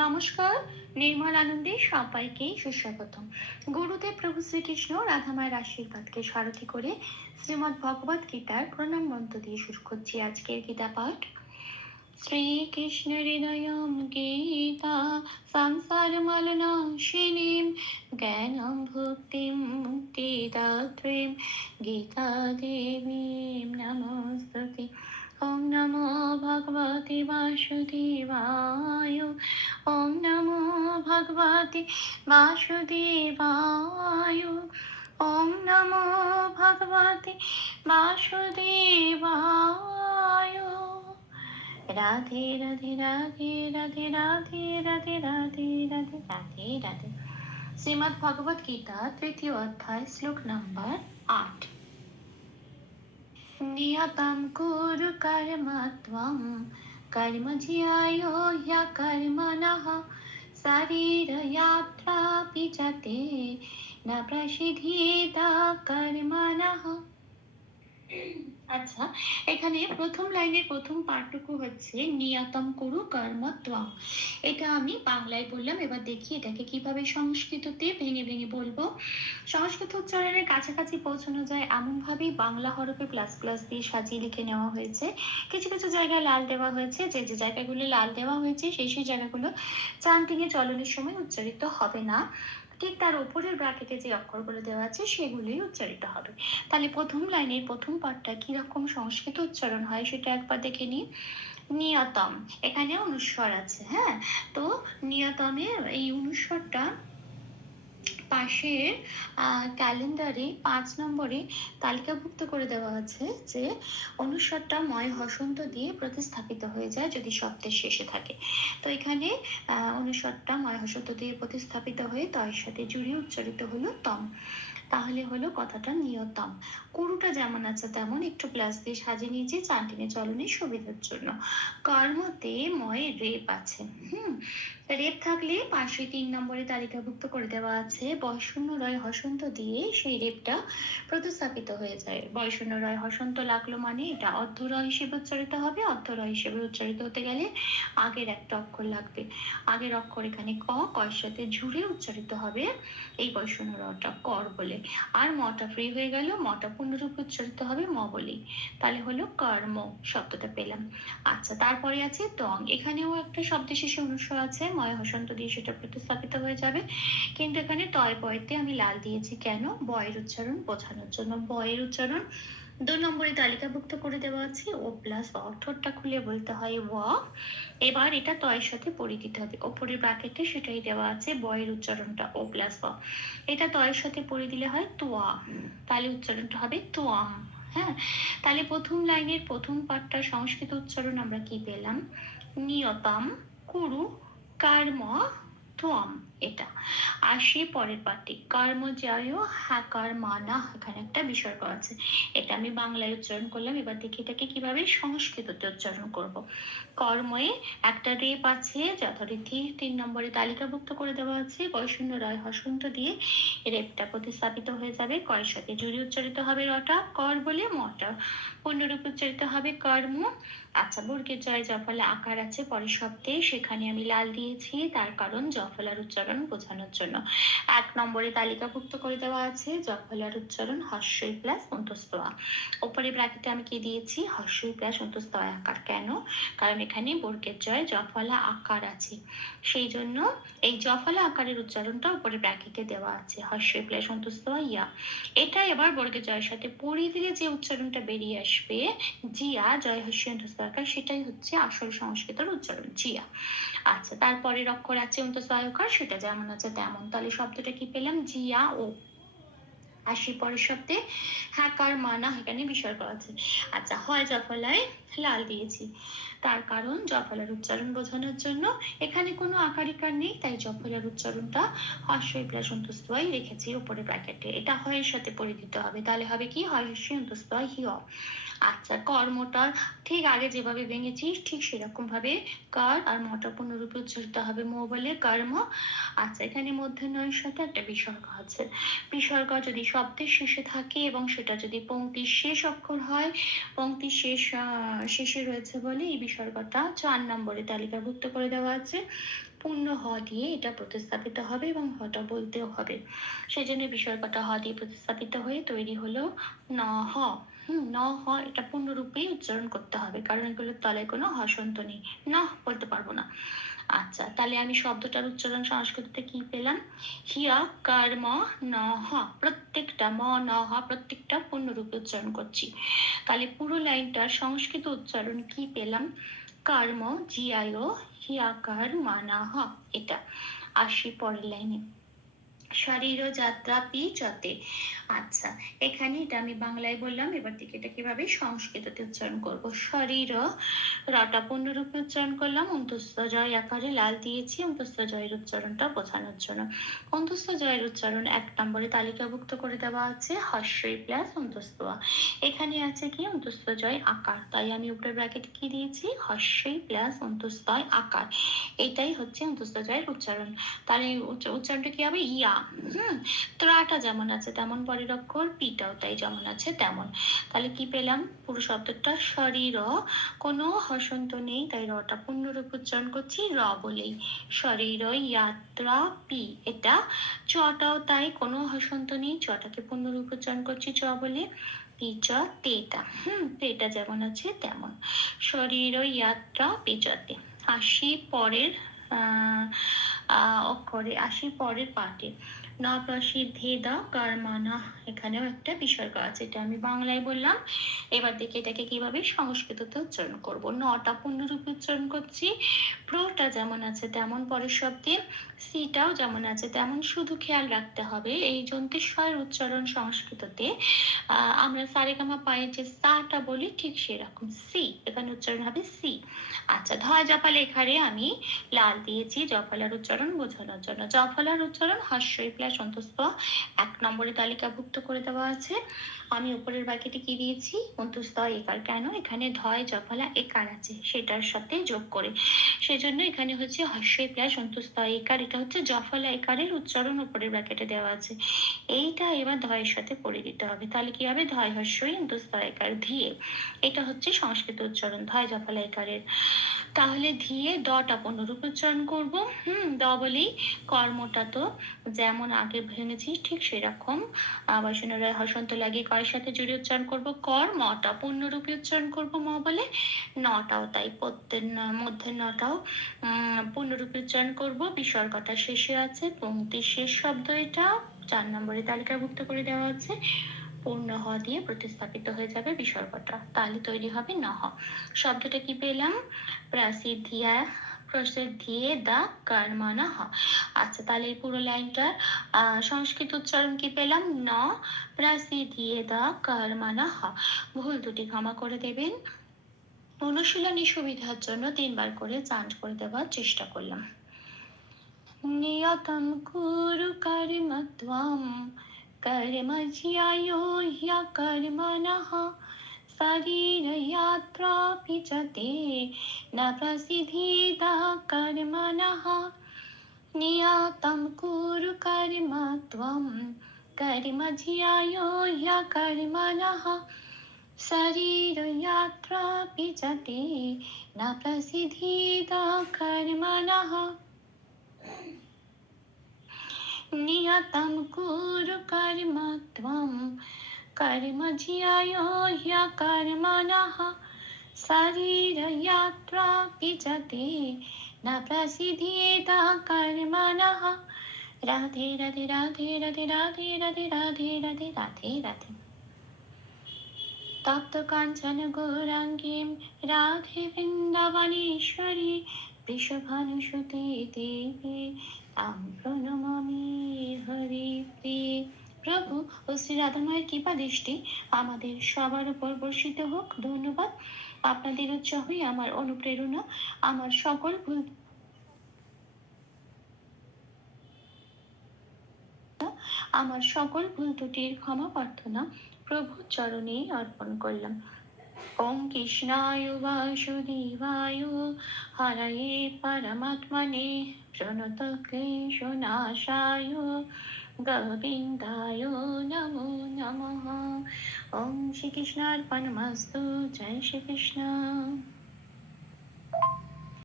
নমস্কার, নির্মল আনন্দে সবাইকে সুস্বাগতম। গুরুদেব প্রভু শ্রীকৃষ্ণ রাধামায়ের আশীর্বাদকে সারথি করে শ্রীমদ্ ভগবত গীতার প্রণাম মন্ত্র দিয়ে শুরু করছি আজকের গীতা পাঠ। শ্রীকৃষ্ণ হৃদয়ম গীতা, সংসার মলনাশিনীম, জ্ঞানম ভক্তিম মুক্তিদাত্রীম, গীতা দেবীম নমস্তুতে। ॐ नमो भगवते वासुदेवाय ॐ नमो भगवते वासुदेवाय ॐ नमो भगवते वासुदेवाय রাধে রাধে রাধে রাধে রাধে রাধে রাধে রাধে রাধে রাধে শ্রীমদ্ ভগবত গীতা তৃতীয় অধ্যায় শ্লোক নাম্বার আট नियतं कुरु कर्म त्वं कर्म ध्यायो ह्यकर्मणः शरीरयात्रापि च ते। न प्रसिद्धेत कर्मणः আচ্ছা এখানে প্রথম লাইনের প্রথম পাঠটুকু হচ্ছে, নিয়তম করু কর্মত্বম এটা আমি বাংলায় বললাম, এবার দেখি এটাকে কীভাবে সংস্কৃততে ভেঙে ভেঙে বলব। সংস্কৃত উচ্চারণের কাছাকাছি পৌঁছানো যায় এমন ভাবেই বাংলা হরফে প্লাস প্লাস দিয়ে সাজিয়ে লিখে নেওয়া হয়েছে। কিছু কিছু জায়গায় লাল দেওয়া হয়েছে, যে যে জায়গাগুলো লাল দেওয়া হয়েছে, সেই সেই জায়গাগুলো চান্টিংয়ে চলনের সময় উচ্চারিত হবে না। ঠিক তার উপরের ব্রাকেটে যে অক্ষরগুলো দেওয়া আছে, সেগুলোই উচ্চারিত হবে। তাহলে প্রথম লাইনের প্রথম পাঠটা কীরকম সংস্কৃত উচ্চারণ হয় সেটা একবার দেখে নিই। নিয়তম, এখানে অনুস্বর আছে হ্যাঁ? তো নিয়তমের এই অনুস্বরটা পাশের ক্যালেন্ডারে পাঁচ নম্বরে তালিকাভুক্ত করে দেওয়া আছে যে অনুস্বরটা ময় হসন্ত দিয়ে প্রতিস্থাপিত হয়ে যায় যদি শব্দের শেষে থাকে। তো এখানে অনুস্বরটা ময় হসন্ত দিয়ে প্রতিস্থাপিত হয়ে তয়ের সাথে জুড়ে উচ্চারিত হলো তম। তাহলে হলো কথাটা নিয়তম। কুরুটা যেমন আছে তেমন একটু প্লাস দিয়ে সাজিয়ে নিয়েছি চান্টিনে চলনের সুবিধার জন্য। কর্মতে ময় রেপ আছে। হুম? রেপ থাকলে পাশে তিন নম্বরে তালিকাভুক্ত করে দেওয়া আছে। বয়শূন্য রয় হসন্ত দিয়ে সেই রেপটা প্রতিস্থাপিত হয়ে যায়। বয়শূন্য রয় হসন্ত লাগল মানে এটা অর্ধরয় হিসেবে উচ্চারিত হবে অর্ধরয় হিসেবে উচ্চারিত হতে গেলে আগের একটা অক্ষর লাগবে। আগের অক্ষর এখানে ক কয়ের সাথে ঝুড়ে উচ্চারিত হবে এই বয়শূন্য রটা কর বলে। আর মটা ফ্রি হয়ে গেল মটা পূর্ণরূপে উচ্চারিত হবে ম বলেই। তাহলে হলো কর্ম শব্দটা পেলাম। আচ্ছা তারপরে আছে তং এখানেও একটা শব্দ শেষে অনুস্বর আছে ময় হসন্ত দিয়ে সেটা প্রতিস্থাপিত হয়ে যাবে। কিন্তু এখানে তয় বয়তে আমি লাল দিয়েছি কেন? বয়ের উচ্চারণ বোঝানোর জন্য। বয়ের উচ্চারণ দু নম্বরে তালিকাভুক্ত করে দেওয়া আছে। ও প্লাস অর্থটা খুলে বলতে হয় ও। এবার এটা তয়ের সাথে পড়ে দিতে হবে। ওপরের ব্র্যাকেটে সেটাই দেওয়া আছে বয়ের উচ্চারণটা ও প্লাস অ এটা তয়ের সাথে পড়ে দিলে হয় তোয়া। তাহলে উচ্চারণটা হবে তোয়াম। হ্যাঁ? তাহলে প্রথম লাইনের প্রথম পাঠটা সংস্কৃত উচ্চারণ আমরা কি পেলাম? নিয়তাম, কুরু কর্ম ত্বম এটা। আসি পরের পাঠটি কর্ম জয় হ্যাঁ কর্মানা এখানে একটা বিসর্গ আছে। এটা আমি বাংলায় উচ্চারণ করলাম, এবার দেখি এটাকে কীভাবে সংস্কৃততে উচ্চারণ করব। কর্মে একটা রেপ আছে, যথারীতি তিন নম্বরে তালিকাভুক্ত করে দেওয়া আছে। বৈষণ্য রায়, হসন্ত দিয়ে রেপটা প্রতিস্থাপিত হয়ে যাবে। কয়ের সাথে জুড়ি উচ্চারিত হবে রটা, কর বলে মটা। পূর্ণরূপ উচ্চারিত হবে কর্ম। আচ্ছা বর্গের জয়, জফলা আকার আছে পরের শব্দে, সেখানে আমি লাল দিয়েছি, তার কারণ জফলার উচ্চারণ বোঝানোর জন্য। এক নম্বরে তালিকাভুক্ত করে দেওয়া আছে জফলার উচ্চারণ হর্ষই প্লাস অন্তস্থ ওপরে ব্র্যাকেটে আমি কি দিয়েছি? হর্ষই প্লাস অন্তস্থ আকার। কেন? কারণ এখানে বর্গের জয় জফলা আকার আছে। সেই জন্য এই জফলা আকারের উচ্চারণটা উপরে ব্র্যাকেটে দেওয়া আছে। হর্ষই প্লাস অন্তস্থ ইয়া। এটা এবার বর্গের জয়ের সাথে পড়ে দিলে যে উচ্চারণটা বেরিয়ে আসবে, জিয়া, জয়, হর্ষই অন্তস্থ আকার, সেটাই হচ্ছে আসল সংস্কৃতর উচ্চারণ, জিয়া। আচ্ছা তারপরের অক্ষর আছে অন্তঃসহায়কার সেটা যেমন আছে তেমন। তাহলে শব্দটা কি পেলাম? জিয়া ও। আসি পরের শব্দে হ্যাকার মানা, এখানে বিসর্গ আছে। আচ্ছা হয় জফলায় লাল দিয়েছি। তার কারণ জফলার উচ্চারণ বোঝানোর জন্য এখানে কোনো আকারিকার নেই, তাই জফলার উচ্চারণটা হর্ষই প্লাস অন্তস্তয় রেখেছি উপরে ব্র্যাকেটে এটা হয়ের সাথে পড়ে দিতে হবে। তাহলে হবে কি? হর্ষই অন্তস্তয় হিয় আচ্ছা কর্মটা ঠিক আগে যেভাবে ভেঙেছি ঠিক সেরকম ভাবে কার আর মটা পুনরূপে উচ্চারিত হবে মো বলে কর্ম। আচ্ছা এখানে মধ্যে নয়ের সাথে একটা বিসর্গ আছে। বিসর্গ যদি শব্দের শেষে থাকে এবং সেটা যদি পঙ্ক্তির শেষ অক্ষর হয়, পঙ্ক্তির শেষ শেষে রয়েছে বলে এই বিসর্গটা চার নম্বরে তালিকাভুক্ত করে দেওয়া আছে। পূর্ণ হ দিয়ে এটা প্রতিস্থাপিত হবে এবং হটা বলতেও হবে। সেই জন্য বিসর্গটা হ দিয়ে প্রতিস্থাপিত হয়ে তৈরি হলো ন হ। হুম, ন হ এটা পূর্ণরূপেই উচ্চারণ করতে হবে, কারণ এগুলোর তলায় কোনো হসন্ত নেই। ন বলতে পারব না। আচ্ছা তাহলে আমি শব্দটার উচ্চারণ সংস্কৃততে কি পেলাম? হিয়া কর্ম ন, হ, প্রত্যেকটা ম, ন, হ, প্রত্যেকটা পূর্ণরূপে উচ্চারণ করছি। তাহলে পুরো লাইনটার সংস্কৃত উচ্চারণ কি পেলাম? কর্ম জিয়ায় হিয়াকার মানাহ এটা। আসি পরের লাইনে। শরীর যাত্রা চতে আচ্ছা এখানে এটা আমি বাংলায় বললাম, এবার থেকে এটা কীভাবে সংস্কৃততে উচ্চারণ করব? শরীর রটা পূর্ণরূপে উচ্চারণ করলাম, অন্তস্থ জয় আকারে লাল দিয়েছি, অন্তস্থ জয়ের উচ্চারণটা বোঝানোর জন্য। অন্তস্থ জয়ের উচ্চারণ এক নম্বরে তালিকাভুক্ত করে দেওয়া আছে হর্ষই প্লাস অন্তস্থ এখানে আছে কি? অন্তস্থ জয় আকার। তাই আমি উপরের ব্র্যাকেট কি দিয়েছি? হর্ষই প্লাস অন্তস্থয় আকার। এটাই হচ্ছে অন্তস্থ জয়ের উচ্চারণ। তাহলে উচ্চ- উচ্চারণটা কি হবে? ইয়া। হুম, ত্রাটা যেমন আছে তেমন পরের অক্ষর পিটাও তাই যেমন আছে তেমন। তাহলে কি পেলাম? পুরো শব্দটা শরীর কোনো হসন্ত নেই, তাই রটা পূর্ণরূপ উচ্চারণ করছি, র বলেই। শরীর ইয়াত্রা, পি, এটা চটাও তাই, কোনো হসন্ত নেই, চটাকে পূর্ণরূপ উচ্চারণ করছি, চ বলে। পিচ তেটা, হুম, তেটা যেমন আছে তেমন। শরীর ইয়াত্রা পিচতে আসি পরের, আহ অক্ষরে আসি পরের পাঠে। না প্রসিদ্ধে দা কর্মানা এখানেও একটা বিসর্গ আছে, এটা আমি বাংলায় বললাম। এবার দেখে এটাকে কীভাবে সংস্কৃততে উচ্চারণ করব। নটা পূর্ণরূপে উচ্চারণ করছি। প্রটা যেমন আছে তেমন পরের শব্দে, সিটাও যেমন আছে তেমন শুধু খেয়াল রাখতে হবে। এই যন্ত্রেশ্বরের উচ্চারণ সংস্কৃততে আমরা সারেগামা পায়ে যে সাটা বলি ঠিক সেরকম। সি, এখানে উচ্চারণ হবে সি। আচ্ছা ধয় জপা এখানে আমি লাল দিয়েছি, জফলার উচ্চারণ বোঝানোর জন্য। জফলার উচ্চারণ হাস্যই প্লাস অন্তস্থ এক নম্বরে তালিকাভুক্ত করে দেওয়া আছে। আমি উপরের বাকিতে কি দিয়েছি? অন্তস্থ একার কেন? এখানে ধয়, জফলা, একার আছে। সেটার সাথে যোগ করে। সেজন্য এখানে হচ্ছে হাস্যই প্লাস অন্তস্থ একার। এটা হচ্ছে জফলা, একারের উচ্চারণ উপরের ব্র্যাকেটে দেওয়া আছে। এইটা এবার ধয়ের সাথে পড়ে দিতে হবে। তাহলে কি হবে? ধয় হস্যই অন্তস্থ একার। ধিয়ে। এটা হচ্ছে সংস্কৃত উচ্চারণ, ধয়, জফলা, একারের। তাহলে ধিয়ে, ডটা পুনরূপ উচ্চারণ করব। হুম দ বলেই কর্মটা তো যেমন আগে ভেঙেছি, ঠিক সেরকম। আবার রায় হসন্ত লাগিয়ে কয়ের সাথে জুড়ে উচ্চারণ করব? কর, মটা পূর্ণরূপে উচ্চারণ করব ম বলে? নটাও তাই প্রত্যেক মধ্যে নটাও পূর্ণরূপে উচ্চারণ করব। বিসর্গটা শেষে আছে পংক্তির শেষ শব্দ এটা। চার নম্বরে তালিকাভুক্ত করে দেওয়া আছে। পূর্ণ হ দিয়ে প্রতিস্থাপিত হয়ে যাবে বিসর্গটা। তাহলে তৈরি হবে নহ শব্দটা কি পেলাম? প্রাসিদ্ধিয়া প্রশ্নের দিয়ে দা কারমানা হ। আচ্ছা তাহলে এই পুরো লাইনটার সংস্কৃত উচ্চারণ কি পেলাম? ন প্রাসি দিয়ে দা কারমানা হ। ভুল দুটি ক্ষমা করে দেবেন। অনুশীলনী সুবিধার জন্য তিনবার করে চান্ট করে দেওয়ার চেষ্টা করলাম। নিয়তম কুরু কর্ম ত্বম কর্ম জিয়ায়ো হ্য হ। शरीरयात्रापि च ते न प्रसिद्धेदा कर्मणः। नियतं कुरु कर्म त्वं, कर्म ज्यायो ह्यकर्मणः शरीरयात्रापि च ते न प्रसिद्धेदा कर्मणः। नियतं कुरु कर्म त्वं कर्म ज्यायो ह्यकर्मणः शरीरयात्रापि च ते न प्रसिद्धेत कर्मणः राधे राधे राधे राधे राधे राधे राधे राधे राधे राधे তপ্ত কাঞ্চন গৌরাঙ্গীম রাধে বৃন্দাবনেশ্বরী বৃষভানুসুতে দেবী তাম প্রণমামি হরি প্রিয়ে প্রভু ও শ্রী রাধামায়ের কৃপা দৃষ্টি আমাদের সবার উপর বর্ষিত হোক। ধন্যবাদ। আপনাদের উৎসাহই আমার অনুপ্রেরণা, আমার সকল ভুল আমার সকল ভুল ত্রুটির ক্ষমা প্রার্থনা প্রভু চরণে অর্পণ করলাম। ওম কৃষ্ণায় বাসুদেবায়, হরয়ে পরমাত্মনে প্রণত ক্লেশনাশায় গোবিন্দায় নমো নমঃ ওম শ্রীকৃষ্ণার্পণমস্তু জয় শ্রীকৃষ্ণ